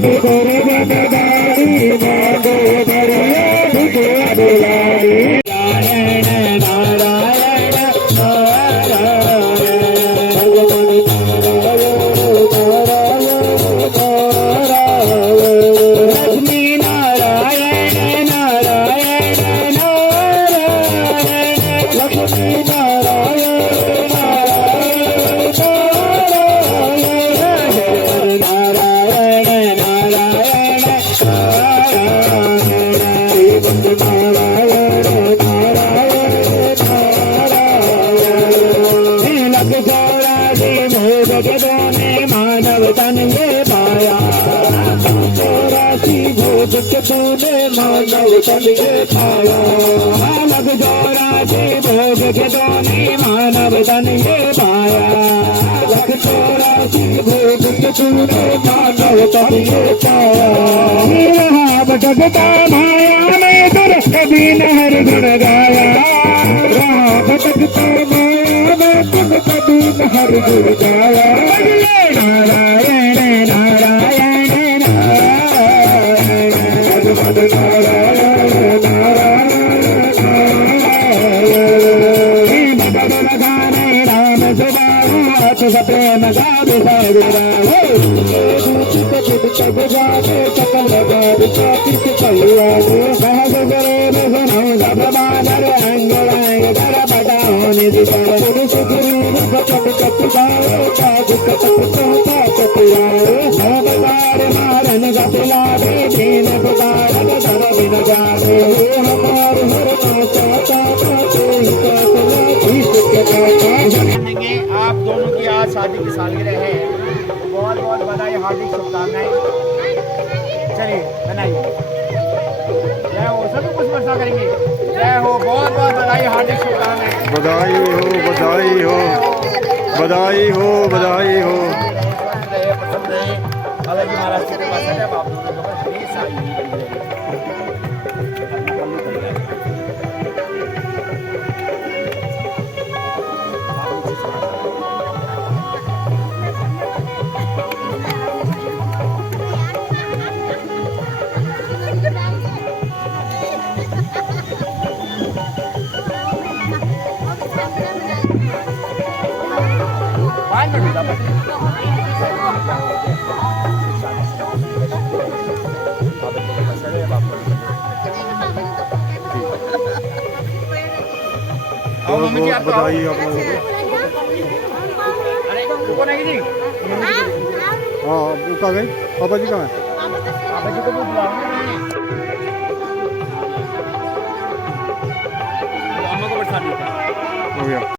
मानव तन ये पाया चौरासी भोग के तूने मानव तन ये पाया लग चौरासी भोग के तूने मानव तन ये पाया लग चौरासी भोग के तूने मानव तन ये पाया भटकता माया में दुर कभी नहर गुण गाया भटकता माया में दुर कभी नहर गुण गाया नारायण नारायण नारायण नारायण नारायण राम सुबाहु प्रेम गावे सकल सहज करे भगवान अंगड़ाएं कर बटाओ निधि मारन गतिलारे दीन पुकार धर बिन जाते आप दोनों की आज शादी की सालगिरह है, बहुत बहुत बधाई, हार्दिक शुभकामनाएं। चलिए बनाइए, जय हो, सभी कुछ वर्षा करेंगे। जय हो, बहुत बहुत बधाई, हार्दिक शुभकामनाएं। बधाई हो, बधाई हो, बधाई हो, बधाई हो। बालाजी महाराज के पास है, आप दोनों के पास हमेशा ही बहुत बहुत बधाई आप लोगों को। अरे रुको नहीं जी, हाँ वो कहाँ गई, पापा जी कहाँ है? पापा जी को भी बुलाऊंगा, अम्मा को बैठा दीजिए। हो गया।